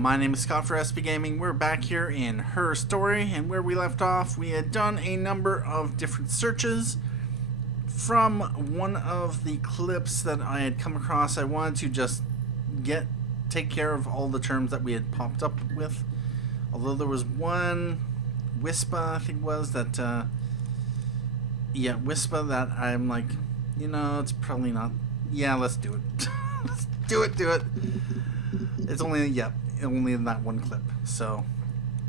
My name is Scott for SP Gaming. We're back here in Her Story, and where we left off, we had done a number of different searches. From one of the clips that I had come across, I wanted to just take care of all the terms that we had popped up with. Although there was one, Wispa, I think it was, that, Wispa, that I'm like, you know, it's probably not, yeah, let's do it. Let's do it. It's only, only in that one clip. So,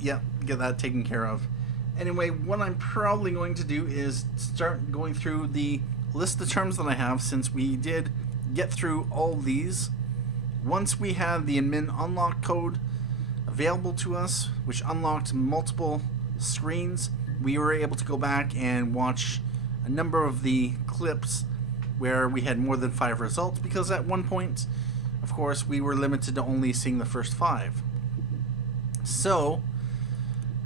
get that taken care of. Anyway, what I'm probably going to do is start going through the list of terms that I have, since we did get through all these. Once we had the admin unlock code available to us, which unlocked multiple screens, we were able to go back and watch a number of the clips where we had more than 5 results, because at one point, of course, we were limited to only seeing the first 5. So,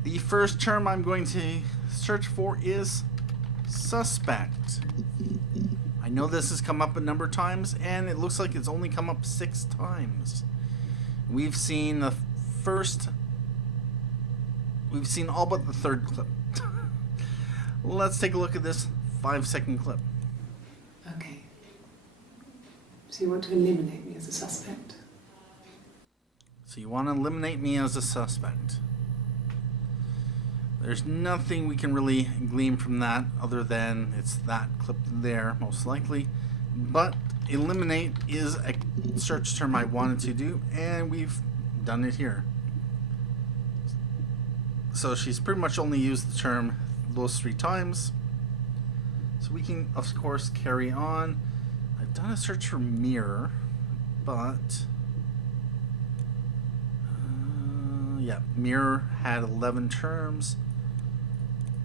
the first term I'm going to search for is suspect. I know this has come up a number of times, and it looks like it's only come up 6 times. We've seen the first... We've seen all but the third clip. Let's take a look at this 5-second clip. Okay. So you want to eliminate me as a suspect? So you want to eliminate me as a suspect. There's nothing we can really glean from that other than it's that clip there, most likely. But eliminate is a search term I wanted to do, and we've done it here. So she's pretty much only used the term those 3 times. So we can, of course, carry on. I've done a search for mirror, but... mirror had 11 terms.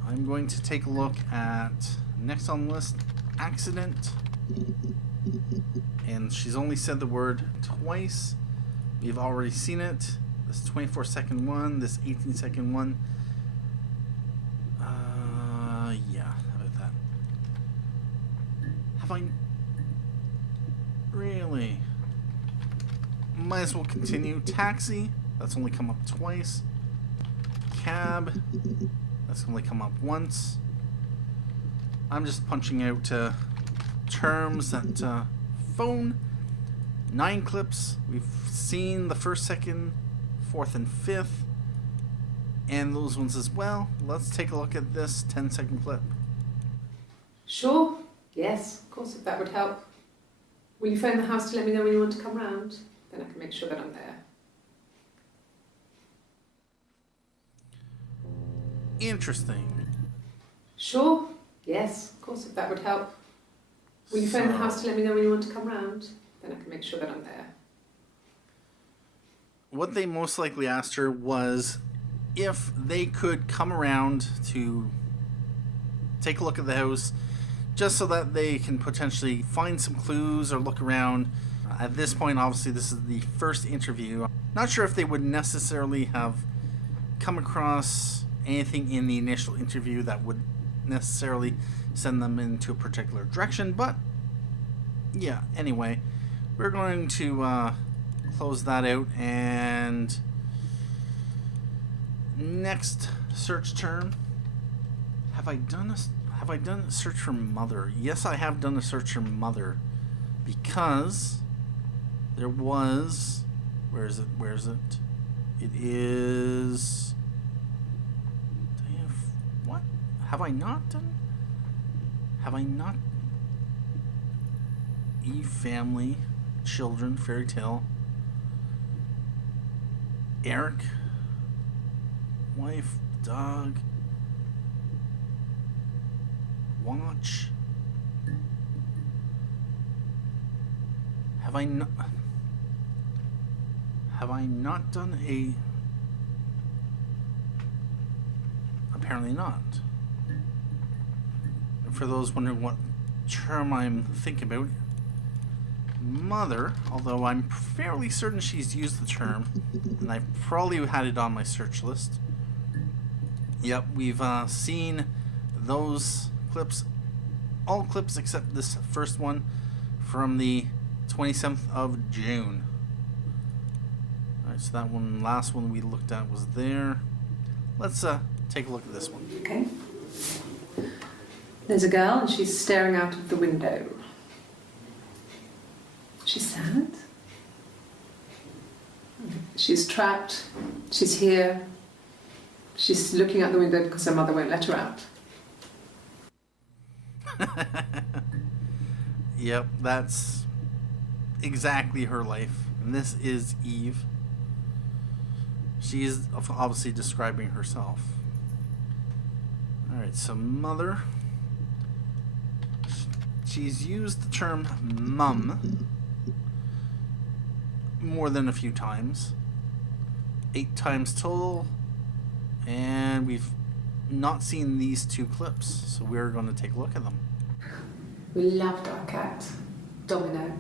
I'm going to take a look at, next on the list, accident. And she's only said the word twice. We've already seen it. This 24-second one, this 18-second one. How about that? Have I... Really? Might as well continue. Taxi. That's only come up twice. Cab. That's only come up once. I'm just punching out terms that phone. 9 clips. We've seen the 1st, 2nd, 4th, and 5th. And those ones as well. Let's take a look at this 10-second clip. Sure. Yes, of course, if that would help. Will you phone the house to let me know when you want to come round? Then I can make sure that I'm there. Interesting. Sure. Yes, of course, if that would help. Will you phone the house to let me know when you want to come round? Then I can make sure that I'm there. What they most likely asked her was if they could come around to take a look at the house, just so that they can potentially find some clues or look around. At this point, obviously, this is the first interview. Not sure if they would necessarily have come across anything in the initial interview that would necessarily send them into a particular direction, but yeah, anyway, we're going to close that out. And next search term, have I done a search for mother? Yes, I have done a search for mother, because there was, where is it? It is, what? Have I not? E-family, children, fairy tale, Eric, wife, dog, watch. Have I not done a... Apparently not. For those wondering what term I'm thinking about, mother, although I'm fairly certain she's used the term, and I've probably had it on my search list. Yep, we've seen those clips, all clips except this first one from the 27th of June. Alright, Alright, so that one, last one we looked at was there. Let's take a look at this one. Okay. There's a girl and she's staring out of the window. She's sad. She's trapped. She's here. She's looking out the window because her mother won't let her out. Yep, that's exactly her life. And this is Eve. She is obviously describing herself. Alright, so mother. She's used the term mum more than a few times. 8 times total. And we've not seen these 2 clips, so we're going to take a look at them. We loved our cat, Domino.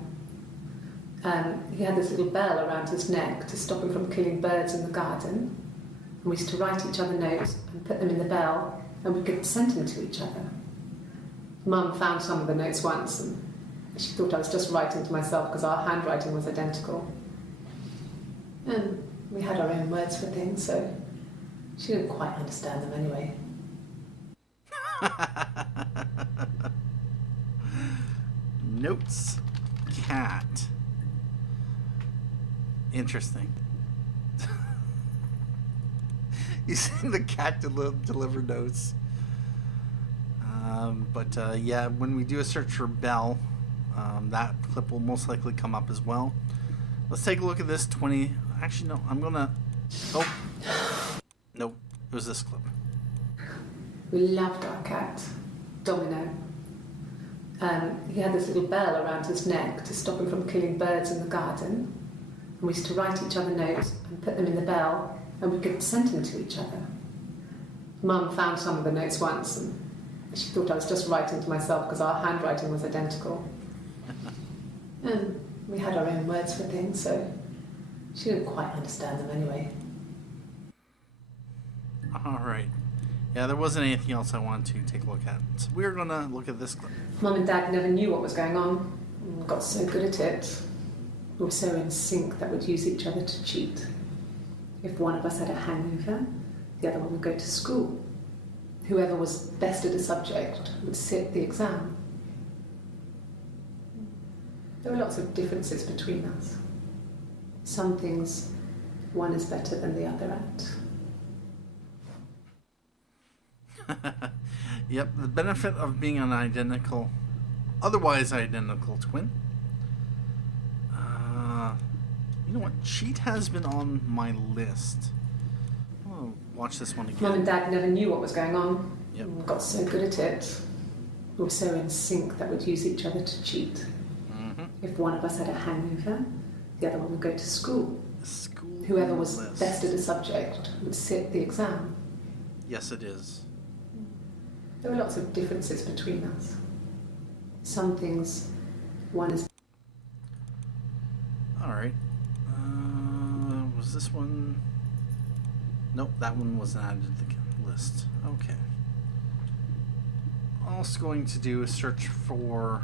He had this little bell around his neck to stop him from killing birds in the garden. And we used to write each other notes and put them in the bell, and we could send them to each other. Mum found some of the notes once, and she thought I was just writing to myself because our handwriting was identical. And we had our own words for things, so she didn't quite understand them anyway. Notes. Cat. Interesting. You see the cat deliver notes. Yeah, when we do a search for Bell, that clip will most likely come up as well. Let's take a look at this 20. Actually, no, I'm gonna. Oh. Nope, it was this clip. We loved our cat, Domino. He had this little bell around his neck to stop him from killing birds in the garden. And we used to write each other notes and put them in the bell, and we could send them to each other. Mum found some of the notes once, and she thought I was just writing to myself because our handwriting was identical. And we had our own words for things, so she didn't quite understand them anyway. Alright. Yeah, there wasn't anything else I wanted to take a look at. So we're going to look at this clip. Mum and Dad never knew what was going on. We got so good at it. We were so in sync that we'd use each other to cheat. If one of us had a hangover, the other one would go to school. Whoever was best at a subject would sit the exam. There were lots of differences between us. Some things one is better than the other at. Yep, the benefit of being an otherwise identical twin. You know what? Cheat has been on my list. I'll watch this one again. Mum and Dad never knew what was going on. Yep. We got so good at it. We were so in sync that we'd use each other to cheat. Mm-hmm. If one of us had a hangover, the other one would go to school. Whoever was best at a subject would sit the exam. Yes, it is. There were lots of differences between us. Some things one is... Alright. Was this one... Nope, that one wasn't added to the list. Okay. Also going to do a search for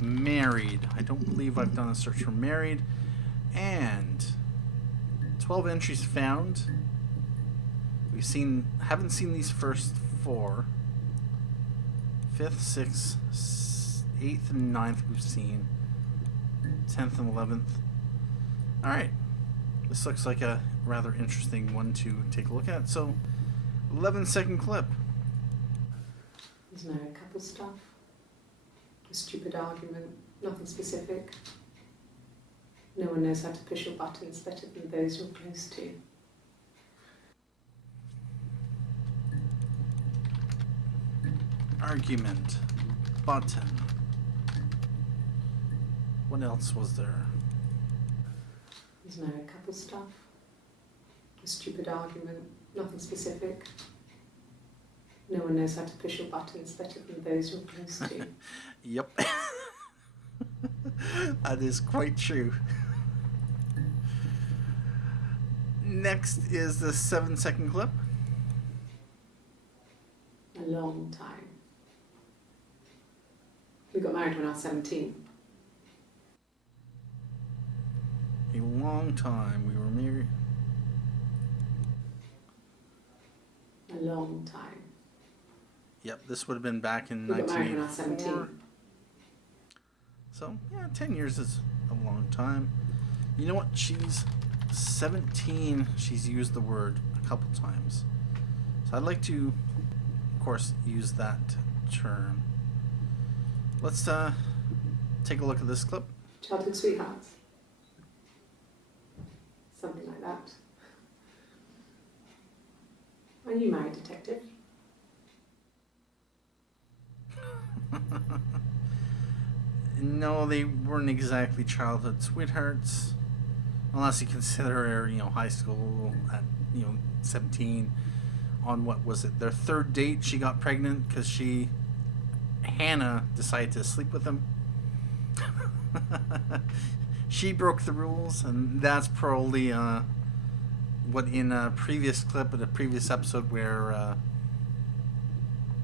married. I don't believe I've done a search for married. And 12 entries found. Haven't seen these first 4. 5th, 6th, 8th, and 9th we've seen. 10th and 11th. Alright. This looks like a rather interesting one to take a look at. So, 11-second clip. There's married couple stuff. A stupid argument. Nothing specific. No one knows how to push your buttons better than those you're close to. Argument. Button. What else was there? There's married couple stuff. A stupid argument. Nothing specific. No one knows how to push your buttons better than those you're close to. Yep. That is quite true. Next is the 7-second clip. A long time. We got married when I was 17. A long time. We were married. A long time. Yep, this would have been back in We got married when I was 1984. 17. So, yeah, 10 years is a long time. You know what? She's 17. She's used the word a couple times. So I'd like to, of course, use that term. Let's take a look at this clip. Childhood sweethearts. Something like that. Are you married, detective? No, they weren't exactly childhood sweethearts, unless you consider, high school at, 17. On what was it? Their third date, she got pregnant because Hannah, decided to sleep with him. She broke the rules, and that's probably what in a previous clip in a previous episode where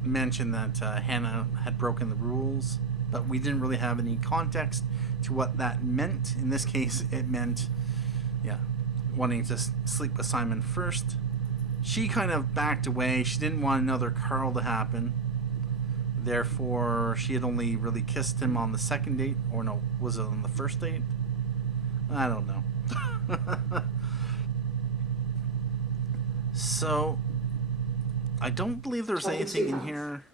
mentioned that Hannah had broken the rules, but we didn't really have any context to what that meant. In this case, it meant, wanting to sleep with Simon first. She kind of backed away. She didn't want another Carl to happen. Therefore, she had only really kissed him on the second date. Or no, was it on the first date? I don't know. So, I don't believe there's anything in here.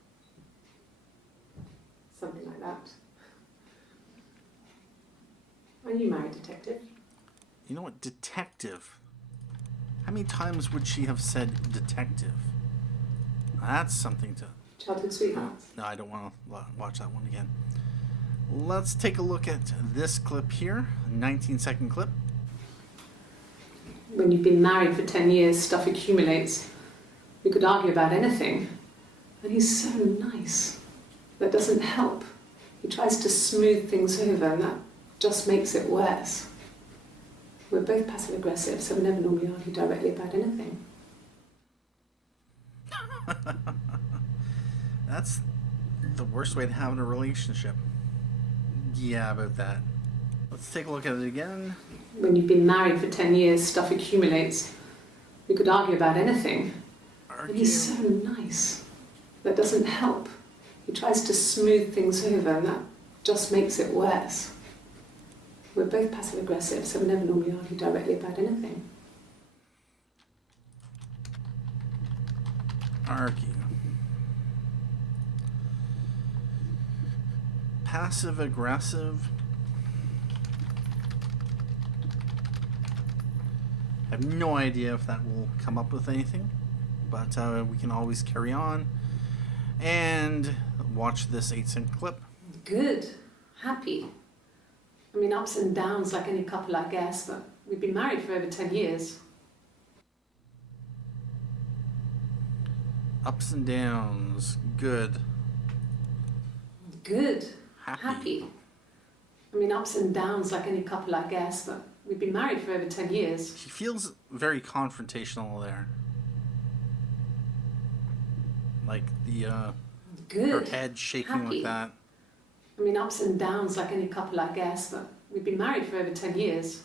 Something like that. Are you married, detective? You know what? Detective. How many times would she have said detective? That's something to... Childhood sweethearts. No, I don't want to watch that one again. Let's take a look at this clip here. A 19-second clip. When you've been married for 10 years, stuff accumulates. We could argue about anything. And he's so nice. That doesn't help. He tries to smooth things over, and that just makes it worse. We're both passive-aggressive, so we never normally argue directly about anything. That's the worst way to have in a relationship. Yeah, about that. Let's take a look at it again. When you've been married for 10 years, stuff accumulates. We could argue about anything. Argue. And he's so nice. That doesn't help. He tries to smooth things over, and that just makes it worse. We're both passive-aggressive, so we never normally argue directly about anything. Argue. Passive-aggressive. I have no idea if that will come up with anything, but we can always carry on and watch this 8-second clip. Good. Happy. I mean, ups and downs like any couple, I guess, but we've been married for over 10 years. Ups and downs. Good. Good. Happy. I mean, ups and downs like any couple, I guess, but we've been married for over 10 years. She feels very confrontational there. Like the Good. her head shaking Happy. like that. I mean, ups and downs like any couple, I guess, but we've been married for over 10 years.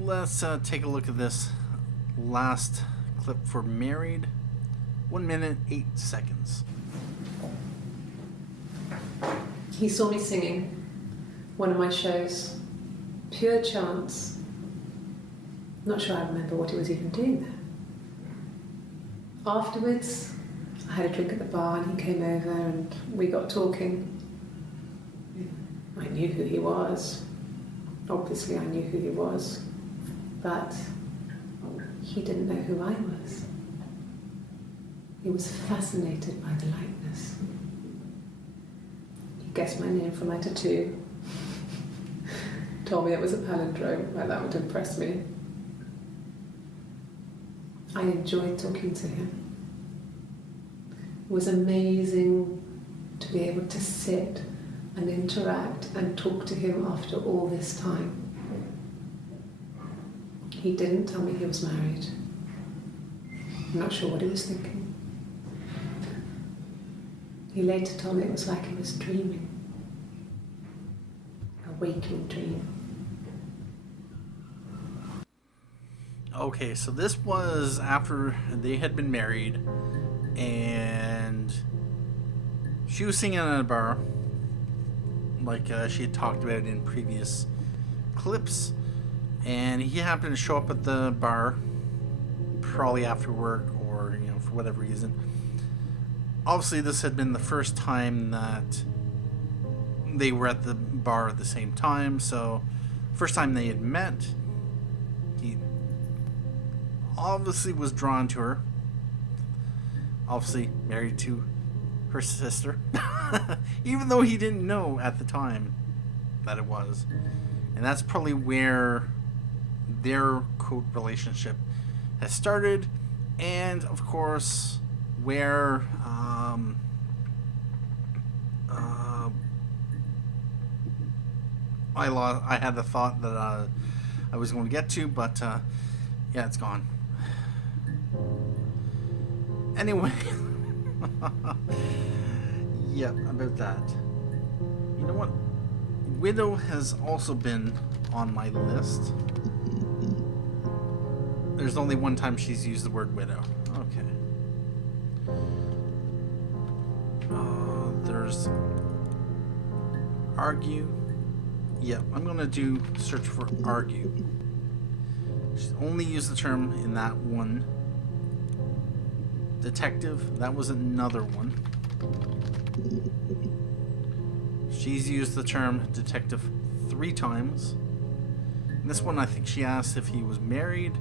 Let's take a look at this last clip for married. 1 minute, 8 seconds. He saw me singing one of my shows. Pure chance. Not sure I remember what he was even doing there. Afterwards, I had a drink at the bar and he came over and we got talking. I knew who he was. Obviously I knew who he was. But he didn't know who I was. He was fascinated by the likeness. He guessed my name from my tattoo. Told me it was a palindrome, like that would impress me. I enjoyed talking to him. It was amazing to be able to sit and interact and talk to him after all this time. He didn't tell me he was married. I'm not sure what he was thinking. He later told me it was like he was dreaming. A waking dream. Okay, so this was after they had been married, and she was singing at a bar, like she had talked about in previous clips, and he happened to show up at the bar, probably after work or, you know, for whatever reason. Obviously, this had been the first time that they were at the bar at the same time, so first time they had met. He obviously was drawn to her. Obviously married to her sister. Even though he didn't know at the time that it was. And that's probably where their, quote, relationship has started. And, of course, where I had the thought that I was going to get to, but yeah, it's gone. Anyway, yep, about that. You know what? Widow has also been on my list. There's only one time she's used the word widow. Okay. There's argue. Yep, I'm gonna do search for argue. She's only used the term in that one. Detective, that was another one. She's used the term detective 3 times. And this one, I think she asked if he was married.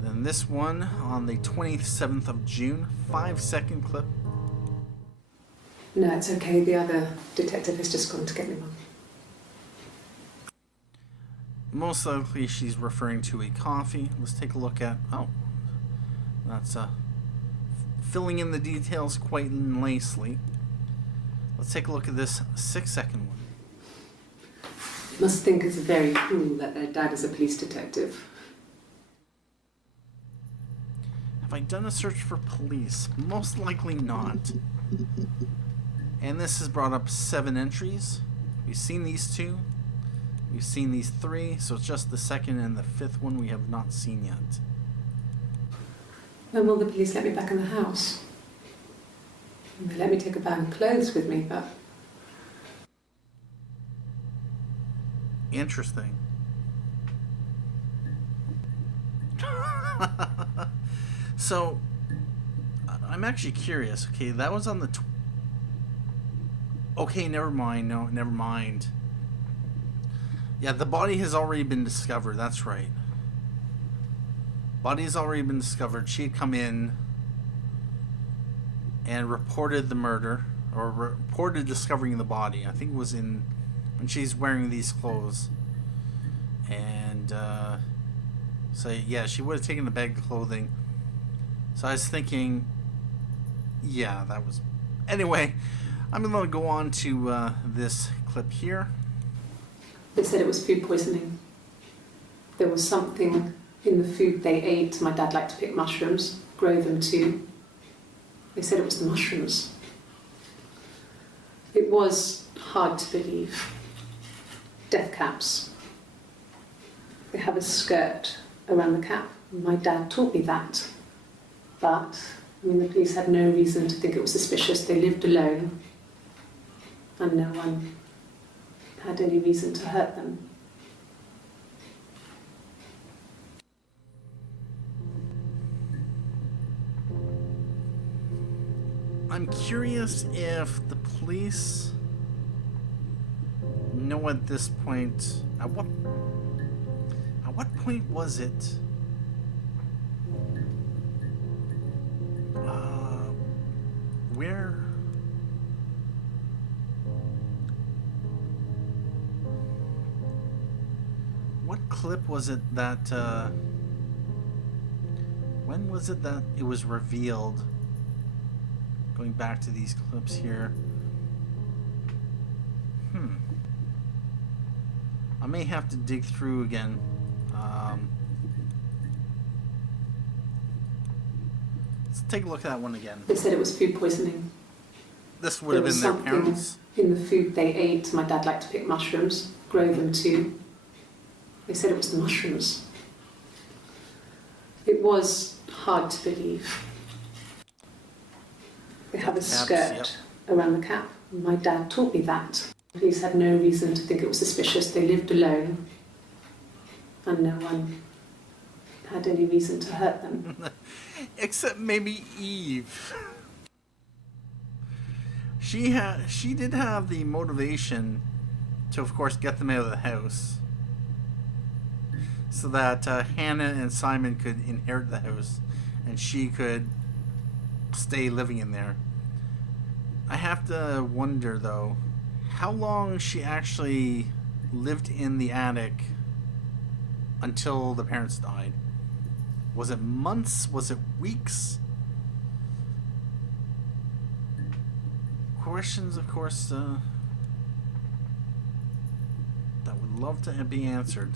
Then this one on the 27th of June, 5-second clip. No, it's okay. The other detective has just gone to get me one. Most likely she's referring to a coffee. Let's take a look at... Oh, that's filling in the details quite nicely. Let's take a look at this 6-second one. Must think it's very cool that their dad is a police detective. Have I done a search for police? Most likely not. And this has brought up 7 entries. We've seen these 2. We've seen these 3. So it's just the 2nd and the 5th one we have not seen yet. When will the police let me back in the house? They let me take a bag of clothes with me, but... Interesting. So, I'm actually curious. Okay, that was on the... Okay, never mind. No, never mind. Yeah, the body has already been discovered. That's right. Body has already been discovered. She had come in and reported the murder, or reported discovering the body. I think it was in when she's wearing these clothes. And so yeah, she would have taken the bag of clothing. So I was thinking, yeah, that was... Anyway, I'm going to go on to this clip here. They said it was food poisoning. There was something in the food they ate. My dad liked to pick mushrooms, grow them too. They said it was the mushrooms. It was hard to believe. Death caps. They have a skirt around the cap. My dad taught me that. But, I mean, the police had no reason to think it was suspicious. They lived alone. And no one had any reason to hurt them. I'm curious if the police know at this point... At what point was it? Where... What clip was it that... when was it that it was revealed? Going back to these clips here. I may have to dig through again. Let's take a look at that one again. They said it was food poisoning. This would There have was been their something parents. in the food they ate. My dad liked to pick mushrooms, grow them too. They said it was the mushrooms. It was hard to believe. They have a skirt around the cap. My dad taught me that. Police had no reason to think it was suspicious. They lived alone, and no one had any reason to hurt them. Except maybe Eve. She did have the motivation to, of course, get them out of the house, so that Hannah and Simon could inherit the house, and she could stay living in there. I have to wonder, though, how long she actually lived in the attic until the parents died. Was it months? Was it weeks? Questions, of course, that would love to be answered.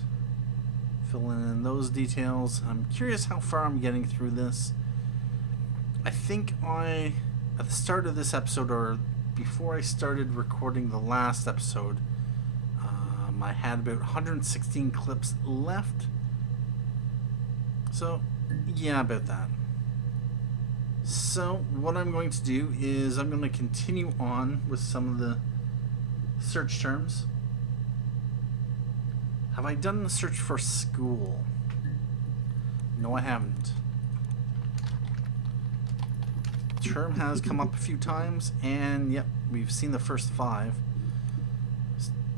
Filling in those details. I'm curious how far I'm getting through this. I think at the start of this episode, or before I started recording the last episode, I had about 116 clips left. So, yeah, about that. So, what I'm going to do is I'm going to continue on with some of the search terms. Have I done the search for school? No, I haven't. Term has come up a few times, and yep, we've seen the first 5.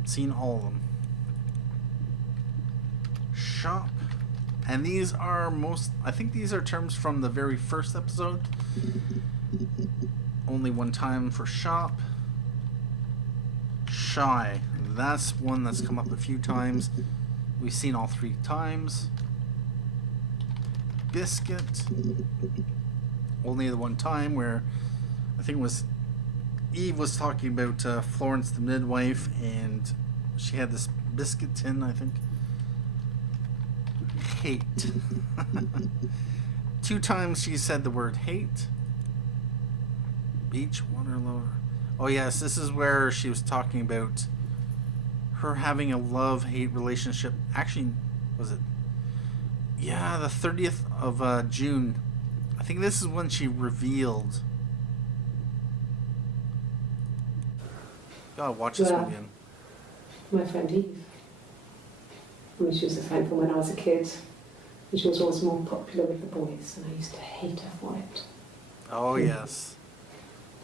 Seen all of them. Shop. And these are I think these are terms from the very first episode. Only one time for shop. Shy. That's one that's come up a few times. We've seen all 3 times. Biscuit. Only the one time where I think it was Eve was talking about Florence the midwife, and she had this biscuit tin, I think. Hate. 2 times she said the word hate. Beach water lover. Oh yes, this is where she was talking about her having a love-hate relationship. Actually, was it? Yeah, the 30th of June. I think this is when she revealed. Gotta watch this one again. My friend Eve. I mean, she was a friend from when I was a kid. And she was always more popular with the boys, and I used to hate her for it. Oh, yes.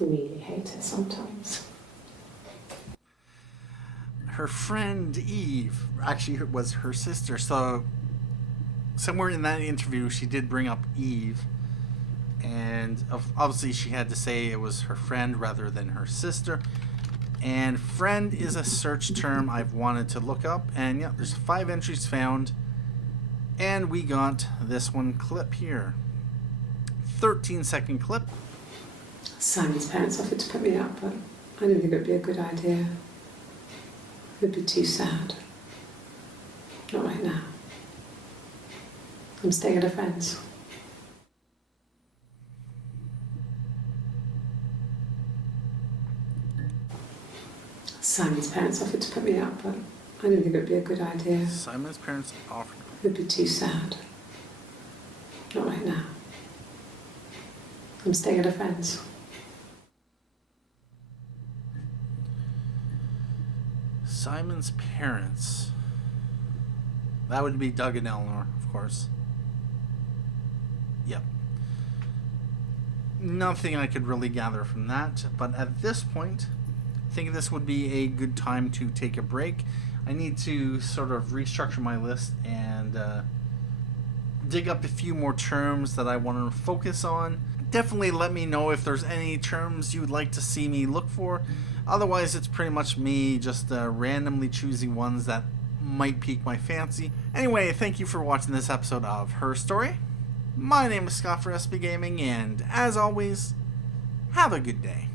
Really hate her sometimes. Her friend Eve actually was her sister, so somewhere in that interview she did bring up Eve, and obviously she had to say it was her friend rather than her sister. And friend is a search term I've wanted to look up, and yeah, there's 5 entries found, and we got this one clip here. 13-second clip. Simon's parents offered to put me up, but I didn't think it would be a good idea. It would be too sad. Not right now. I'm staying at a friend's. Simon's parents offered to put me up, but I didn't think it would be a good idea. Simon's parents offered. It would be too sad. Not right now. I'm staying at a friend's. Simon's parents. That would be Doug and Eleanor, of course. Yep. Nothing I could really gather from that, but at this point, I think this would be a good time to take a break. I need to sort of restructure my list and dig up a few more terms that I want to focus on. Definitely let me know if there's any terms you would like to see me look for. Otherwise, it's pretty much me just randomly choosing ones that might pique my fancy. Anyway, thank you for watching this episode of Her Story. My name is Scott for SB Gaming, and as always, have a good day.